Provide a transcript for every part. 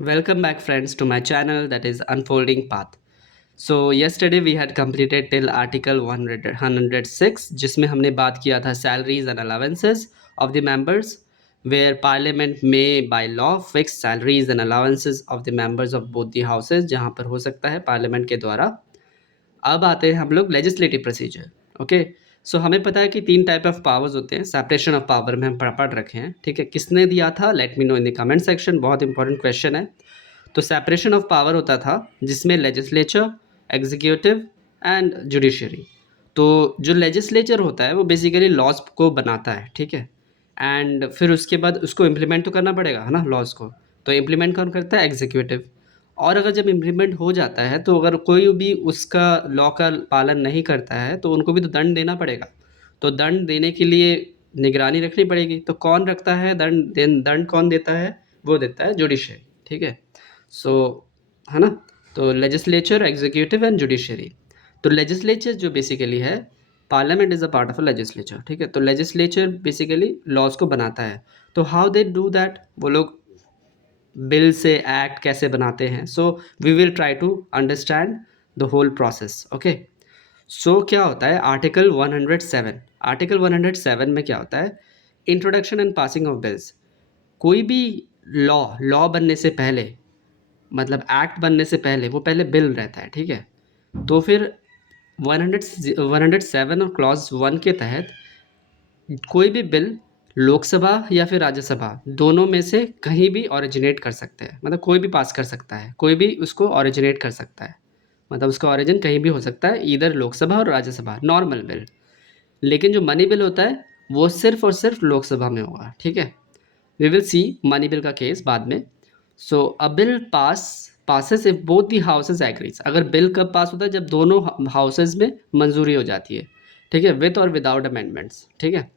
Welcome back, friends, to my channel that is Unfolding Path. So yesterday we had completed till article 106 जिसमें हमने बात किया था salaries and allowances of the members, where parliament may by law fix salaries and allowances of the members of both the houses, जहाँ पर हो सकता है पार्लियामेंट के द्वारा। अब आते हैं हम लोग लेजिस्लेटिव प्रोसीजर। ओके, सो हमें पता है कि 3 टाइप ऑफ पावर्स होते हैं। सेपरेशन ऑफ पावर में हम पढ़ रखे हैं, ठीक है। किसने दिया था, let me know in the comment section. बहुत इंपॉर्टेंट क्वेश्चन है। तो सेपरेशन ऑफ पावर होता था जिसमें लेजिस्लेचर, एग्जीक्यूटिव एंड जुडिशरी। तो जो लेजिस्लेचर होता है वो बेसिकली लॉज को बनाता है, ठीक है। एंड फिर उसके बाद उसको इम्प्लीमेंट तो करना पड़ेगा, है ना, लॉज को। तो इम्प्लीमेंट कौन करता है, एग्जीक्यूटिव। और अगर जब इम्प्लीमेंट हो जाता है तो अगर कोई भी उसका लॉ का पालन नहीं करता है तो उनको भी तो दंड देना पड़ेगा। तो दंड देने के लिए निगरानी रखनी पड़ेगी। तो कौन रखता है दंड? दंड कौन देता है? वो देता है जुडिशरी, ठीक है। सो है ना। तो लेजिस्लेचर, एग्जीक्यूटिव एंड जुडिशरी। तो लेजिस्लेचर जो बेसिकली है, parliament is a part of a legislature, ठीक है। तो लेजिस्लेचर बेसिकली लॉज को बनाता है। तो हाउ दे डू दैट, वो लोग बिल से एक्ट कैसे बनाते हैं। So we will try to understand the whole process. Okay, so क्या होता है आर्टिकल 107। आर्टिकल 107 में क्या होता है, introduction and passing of bills. कोई भी लॉ बनने से पहले, मतलब एक्ट बनने से पहले, वो पहले बिल रहता है, ठीक है। तो फिर 107 और क्लॉज 1 के तहत कोई भी बिल लोकसभा या फिर राज्यसभा दोनों में से कहीं भी ओरिजिनेट कर सकते हैं। मतलब कोई भी पास कर सकता है, कोई भी उसको ओरिजिनेट कर सकता है। मतलब उसका ओरिजिन कहीं भी हो सकता है, इधर लोकसभा और राज्यसभा, नॉर्मल बिल। लेकिन जो मनी बिल होता है वो सिर्फ और सिर्फ लोकसभा में होगा, ठीक है। We will see money bill का केस बाद में। So a bill passes if both the houses agrees. अगर बिल कब पास होता है, जब दोनों हाउसेज में मंजूरी हो जाती है, ठीक है, विद और विदाउट अमेंडमेंट्स, ठीक है।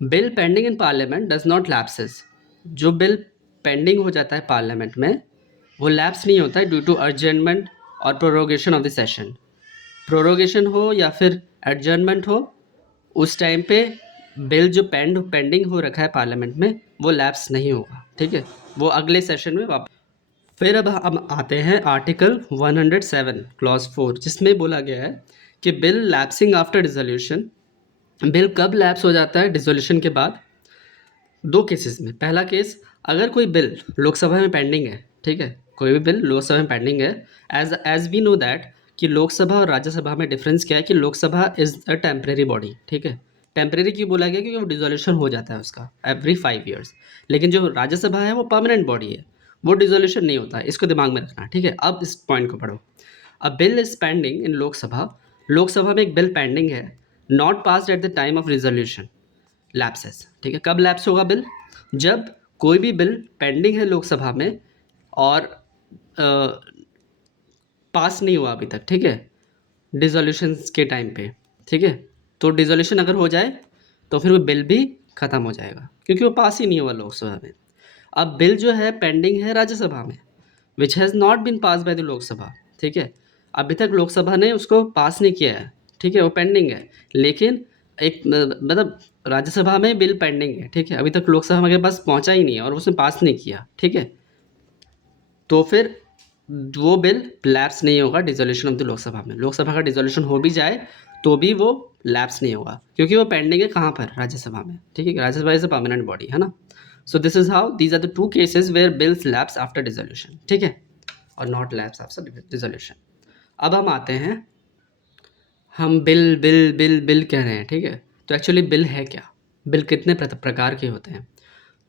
Bill pending in parliament does not lapses. जो बिल पेंडिंग हो जाता है पार्लियामेंट में वो लैप्स नहीं होता है ड्यू टू अर्जेंटमेंट और prorogation of the session. Prorogation हो या फिर एडजर्नमेंट हो, उस टाइम पे बिल जो पेंडिंग हो रखा है पार्लियामेंट में वो लैप्स नहीं होगा, ठीक है। वो अगले सेशन में वापस। फिर अब हम आते हैं आर्टिकल 107 क्लॉज 4, जिसमें बोला गया है कि bill lapsing after dissolution. Bill कब लैप्स हो जाता है डिसोल्यूशन के बाद? दो केसेस में। पहला केस, अगर कोई बिल लोकसभा में पेंडिंग है, ठीक है, कोई भी बिल लोकसभा में पेंडिंग है। एज वी नो दैट कि लोकसभा और राज्यसभा में डिफरेंस क्या है कि Lok Sabha is a temporary body, ठीक है। टेम्परेरी क्यों बोला गया? क्योंकि वो डिसोल्यूशन हो जाता है उसका एवरी 5 ईयर्स। लेकिन जो राज्यसभा है वो परमानेंट बॉडी है, वो डिसोल्यूशन नहीं होता है। इसको दिमाग में रखना, ठीक है। अब इस पॉइंट को पढ़ो। अ bill is pending in Lok Sabha. Lok Sabha में एक बिल पेंडिंग है, not passed at the time of resolution, lapses, ठीक है। कब लैप्स होगा बिल? जब कोई भी बिल पेंडिंग है लोकसभा में और पास नहीं हुआ अभी तक, ठीक है, डिसोल्यूशन के टाइम पे, ठीक है। तो डिसोल्यूशन अगर हो जाए तो फिर वो बिल भी ख़त्म हो जाएगा, क्योंकि वो पास ही नहीं हुआ लोकसभा में। अब बिल जो है पेंडिंग है राज्यसभा में, which has not been pass by the Lok Sabha, ठीक है। अभी तक लोकसभा ने उसको पास नहीं किया है, ठीक है, वो पेंडिंग है। लेकिन एक मतलब राज्यसभा में बिल पेंडिंग है, ठीक है, अभी तक लोकसभा के पास पहुंचा ही नहीं है और उसने पास नहीं किया, ठीक है। तो फिर वो बिल लैप्स नहीं होगा डिसोल्यूशन ऑफ द लोकसभा में। लोकसभा का डिसोल्यूशन हो भी जाए तो भी वो लैप्स नहीं होगा, क्योंकि वो पेंडिंग है कहाँ पर? राज्यसभा में, ठीक है। Rajya Sabha is a permanent body, है ना। So this is how these are the two cases where bills lapse after dissolution, ठीक है, और नॉट लैप्स आफ्टर डिसोल्यूशन। अब हम आते हैं, हम बिल बिल बिल बिल कह रहे हैं, ठीक है। तो एक्चुअली बिल है क्या? बिल कितने प्रकार के होते हैं?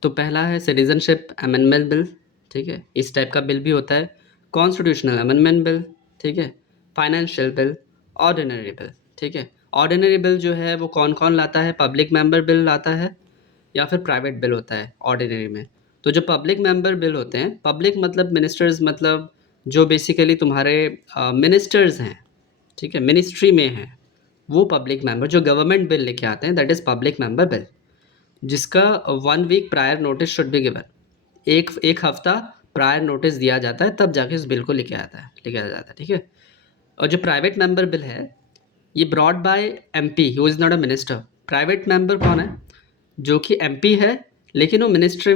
तो पहला है सिटीजनशिप अमेंडमेंट बिल, ठीक है, इस टाइप का बिल भी होता है। कॉन्स्टिट्यूशनल अमेंडमेंट बिल, ठीक है। फाइनेंशियल बिल, ऑर्डिनरी बिल, ठीक है। ऑर्डिनरी बिल जो है वो कौन कौन लाता है? पब्लिक मेंबर बिल लाता है या फिर प्राइवेट बिल होता है ऑर्डिनरी में। तो जो पब्लिक मेंबर बिल होते हैं, पब्लिक मतलब मिनिस्टर्स, मतलब जो बेसिकली तुम्हारे मिनिस्टर्स हैं, ठीक है, मिनिस्ट्री में हैं, वो पब्लिक मेंबर जो गवर्नमेंट बिल लेके आते हैं, that is public member bill, जिसका 1 week prior notice should be given. एक हफ्ता प्रायर नोटिस दिया जाता है, तब जाके उस बिल को लेके आया जाता है, ठीक है। और जो प्राइवेट मेंबर बिल है, ये brought by MP who is not a minister. Private member कौन है? जो कि एमपी है लेकिन वो मिनिस्ट्री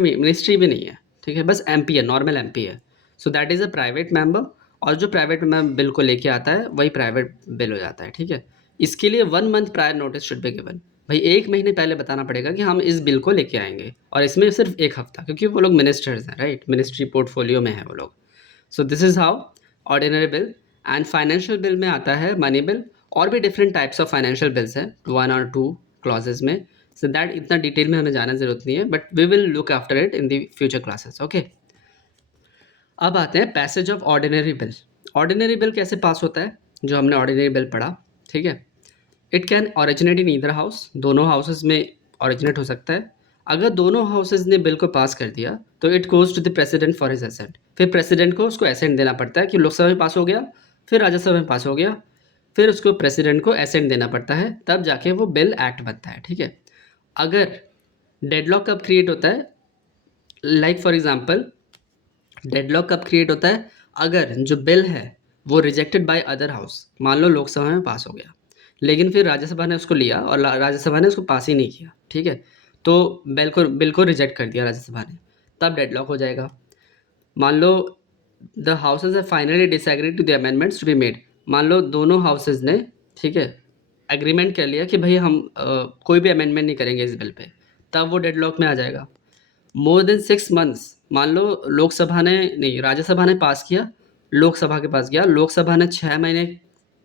भी नहीं है, ठीक है, बस एमपी है, नॉर्मल एमपी है। So that is a private member, और जो प्राइवेट मेंबर बिल को लेके आता है वही प्राइवेट बिल हो जाता है। ठीक है, इसके लिए 1 month prior notice should be given. भाई 1 महीने पहले बताना पड़ेगा कि हम इस बिल को लेके आएंगे, और इसमें सिर्फ 1 हफ्ता, क्योंकि वो लोग मिनिस्टर्स हैं, राइट, मिनिस्ट्री पोर्टफोलियो में है वो लोग। सो this is how ordinary bill. And financial bill में आता है मनी बिल, और भी different types of financial bills हैं 1 और 2 क्लॉजेज में। सो दैट इतना डिटेल में हमें जाना ज़रूरत नहीं है, but we will look after it in the future classes. Okay, अब आते हैं passage of ordinary bill. Ordinary bill कैसे पास होता है, जो हमने ऑर्डिनरी बिल पढ़ा, ठीक है। It can originate in either house, दोनों हाउसेज में ओरिजिनेट हो सकता है। अगर दोनों हाउसेज ने बिल को पास कर दिया तो it goes to the president for his assent. फिर प्रेसिडेंट को उसको असेंट देना पड़ता है कि लोकसभा में पास हो गया, फिर राज्यसभा में पास हो गया, फिर उसको प्रेसिडेंट को असेंट देना पड़ता है, तब जाके वो बिल एक्ट बनता है। ठीक है, अगर डेडलॉक कब क्रिएट होता है, लाइक फॉर एग्जांपल डेडलॉक कब क्रिएट होता है, अगर जो बिल है वो रिजेक्टेड बाय अदर हाउस, मान लो लोकसभा में पास हो गया लेकिन फिर राज्यसभा ने उसको लिया और राज्यसभा ने उसको पास ही नहीं किया, ठीक है, तो बिल को रिजेक्ट कर दिया राज्यसभा ने, तब डेडलॉक हो जाएगा। मान लो the houses have finally disagreed to the amendments to be made, मान लो दोनों हाउसेज ने, ठीक है, एग्रीमेंट कर लिया कि भाई हम कोई भी अमेंडमेंट नहीं करेंगे इस बिल पे, तब वो डेडलॉक में आ जाएगा। मोर देन 6 मंथ्स, मान लो लोकसभा ने नहीं, राज्यसभा ने पास किया, लोकसभा के पास गया, लोकसभा ने 6 महीने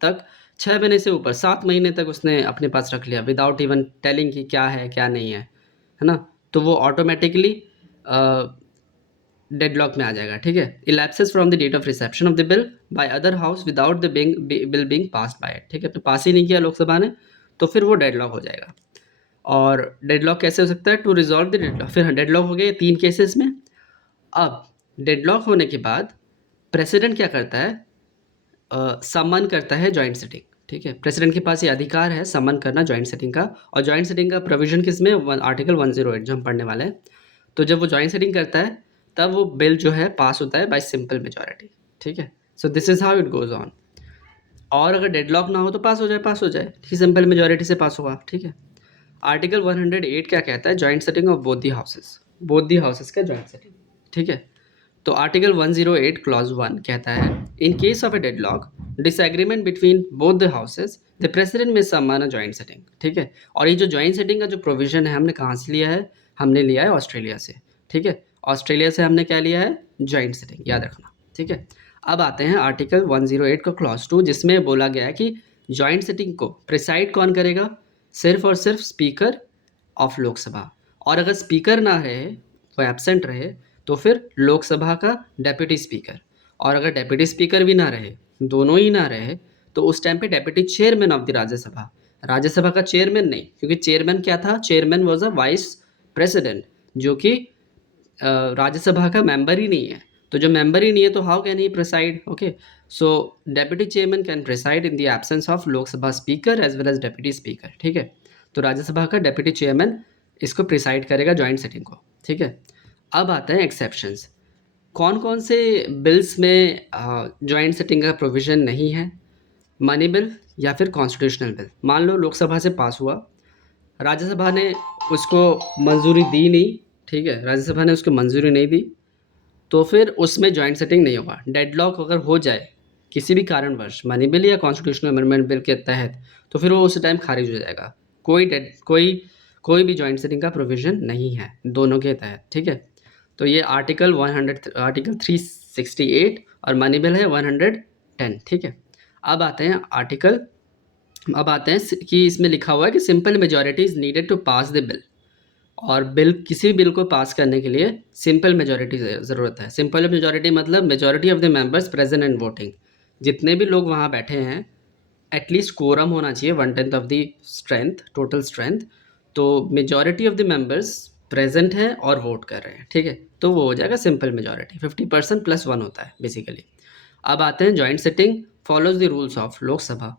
तक, 6 महीने से ऊपर 7 महीने तक उसने अपने पास रख लिया विदाउट इवन टेलिंग कि क्या है क्या नहीं है ना, तो वो ऑटोमेटिकली डेडलॉक में आ जाएगा। ठीक है, elapses from the date of reception of the bill by other house without the bill being passed by it. ठीक है, तो पास ही नहीं किया लोकसभा ने, तो फिर वो डेडलॉक हो जाएगा। और डेडलॉक कैसे हो सकता है, टू रिजॉल्व द डेडलॉक, फिर डेडलॉक हो गए 3 केसेस में। अब डेडलॉक होने के बाद प्रेसिडेंट क्या करता है, सम्मन करता है जॉइंट सिटिंग। ठीक है, प्रेसिडेंट के पास ये अधिकार है सम्मन करना जॉइंट सिटिंग का, और जॉइंट सिटिंग का प्रोविजन किसमें, आर्टिकल 108 जो हम पढ़ने वाले हैं। तो जब वो जॉइंट सिटिंग करता है तब वो बिल जो है पास होता है बाय सिंपल मेजॉरिटी। ठीक है, सो this is how it goes on. और अगर डेडलॉक ना हो तो पास हो जाए, ठीक है, सिंपल मेजॉरिटी से पास होगा। ठीक है, आर्टिकल 108 क्या कहता है, joint setting of both the houses का जॉइंट सेटिंग। ठीक है, तो आर्टिकल 108 क्लॉज 1 कहता है, in case of A deadlock disagreement between both the houses the president में सम्मान अ जॉइंट सेटिंग। ठीक है, और ये जो जॉइंट सेटिंग का जो प्रोविजन है हमने कहाँ से लिया है, हमने लिया है ऑस्ट्रेलिया से। ठीक है, ऑस्ट्रेलिया से हमने क्या लिया है, जॉइंट सेटिंग, याद रखना। ठीक है, अब आते हैं आर्टिकल 108 का क्लॉज 2, जिसमें बोला गया है कि जॉइंट सेटिंग को प्रिसाइड कौन करेगा, सिर्फ और सिर्फ स्पीकर ऑफ लोकसभा, और अगर स्पीकर ना रहे, वो एब्सेंट रहे, तो फिर लोकसभा का डेप्यूटी स्पीकर, और अगर डेप्यूटी स्पीकर भी ना रहे, दोनों ही ना रहे, तो उस टाइम पे deputy chairman of the Rajya Sabha, Rajya Sabha का चेयरमैन नहीं, क्योंकि चेयरमैन क्या था, chairman was a vice president, जो कि राज्यसभा का मेंबर ही नहीं है। तो जो मेंबर ही नहीं है तो how can he preside. Okay, so deputy chairman can preside in the absence of Lok Sabha speaker as well as deputy speaker. ठीक है, तो राज्यसभा का डेप्यूटी चेयरमैन इसको प्रिसाइड करेगा जॉइंट सेटिंग को। ठीक है, अब आते हैं एक्सेप्शंस, कौन कौन से बिल्स में जॉइंट सेटिंग का प्रोविज़न नहीं है, मनी बिल या फिर कॉन्स्टिट्यूशनल बिल। मान लो लोकसभा से पास हुआ, राज्यसभा ने उसको मंजूरी दी नहीं, ठीक है, राज्यसभा ने उसको मंजूरी नहीं दी, तो फिर उसमें जॉइंट सेटिंग नहीं होगा। डेडलॉक अगर हो जाए किसी भी कारणवश मनी बिल या कॉन्स्टिट्यूशनल अमेंडमेंट बिल के तहत, तो फिर वो उस टाइम खारिज हो जाएगा। कोई भी जॉइंट सेटिंग का प्रोविज़न नहीं है दोनों के तहत। ठीक है, तो ये आर्टिकल 368 और मनी बिल है 110। ठीक है, अब आते हैं कि इसमें लिखा हुआ है कि simple majority is needed to pass the bill, और किसी बिल को पास करने के लिए सिंपल मेजॉरिटी ज़रूरत है। सिंपल मेजॉरिटी मतलब majority of the members present and voting, जितने भी लोग वहाँ बैठे हैं एटलीस्ट कोरम होना चाहिए 1/10 of the strength, total strength, तो majority of the members present हैं और वोट कर रहे हैं। ठीक है, तो वो हो जाएगा सिंपल मेजॉरिटी, 50% + 1 होता है बेसिकली। अब आते हैं joint sitting follows the rules of Lok Sabha.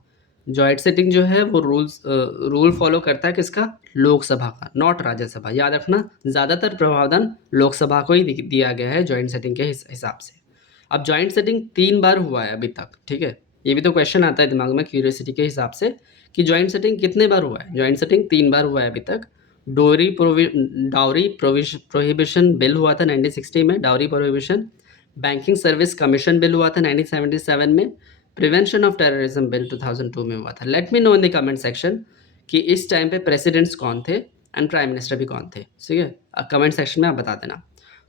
Joint sitting जो है वो रूल फॉलो करता है किसका, लोकसभा का, नॉट राज्यसभा। याद रखना, ज़्यादातर प्रावधान लोकसभा को ही दिया गया है जॉइंट सेटिंग के हिसाब से। अब जॉइंट सेटिंग 3 बार हुआ है अभी तक। ठीक है, ये भी तो क्वेश्चन आता है दिमाग में क्यूरियोसिटी के हिसाब से कि जॉइंट सेटिंग कितने बार हुआ है। जॉइंट सेटिंग 3 बार हुआ है अभी तक, डाउरी प्रोहिबिशन बिल हुआ था 1960 में, dowry prohibition. Banking service commission bill हुआ था 1977 में। प्रिवेंशन ऑफ टेररिज्म बिल 2002 में हुआ था। Let me know in the comment section कि इस टाइम पे प्रेसिडेंट्स कौन थे एंड प्राइम मिनिस्टर भी कौन थे, ठीक है। कमेंट सेक्शन में आप बता देना।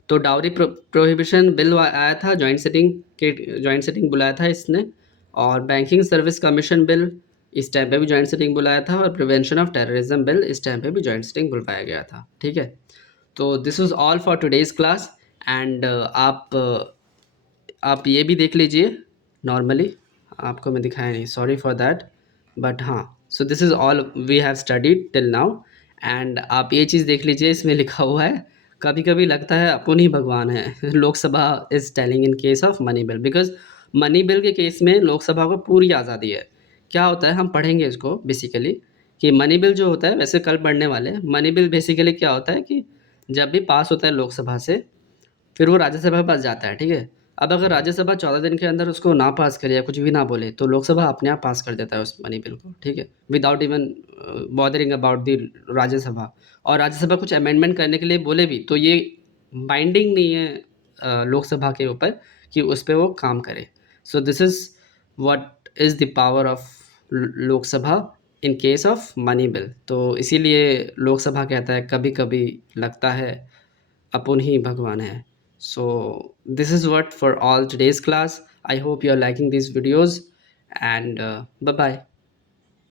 तो डाउरी प्रोहिबिशन बिल आया था, जॉइंट सिटिंग बुलाया था इसने। और बैंकिंग सर्विस कमीशन बिल इस टाइम पे भी जॉइंट सिटिंग बुलाया था। और प्रिवेंशन ऑफ टेररिज्म बिल इस टाइम पे भी जॉइंट सिटिंग बुलवाया गया था, ठीक है। तो this was all for today's class. And आप ये भी देख लीजिए, नॉर्मली आपको मैं दिखाया नहीं, सॉरी फॉर दैट, बट हाँ, so this is all we have studied till now. And आप ये चीज़ देख लीजिए, इसमें लिखा हुआ है कभी कभी लगता है अपन ही भगवान है। Lok Sabha is telling in case of money bill, because money bill के केस में लोकसभा को पूरी आज़ादी है। क्या होता है, हम पढ़ेंगे इसको बेसिकली, कि मनी बिल जो होता है, वैसे कल पढ़ने वाले हैं। मनी बिल बेसिकली क्या होता है कि जब भी पास होता है लोकसभा से, फिर वो राज्यसभा के पास जाता है, ठीक है। अब अगर राज्यसभा 14 दिन के अंदर उसको ना पास करे या कुछ भी ना बोले, तो लोकसभा अपने आप पास कर देता है उस मनी बिल को, ठीक है, without even bothering about the Rajya Sabha. और राज्यसभा कुछ अमेंडमेंट करने के लिए बोले भी, तो ये बाइंडिंग नहीं है लोकसभा के ऊपर कि उस पर वो काम करे। सो this is what is the power of Lok Sabha in case of money bill. तो इसीलिए लोकसभा कहता है कभी कभी लगता है अपन ही भगवान है। So this is what for all today's class. I hope you are liking these videos, and bye bye.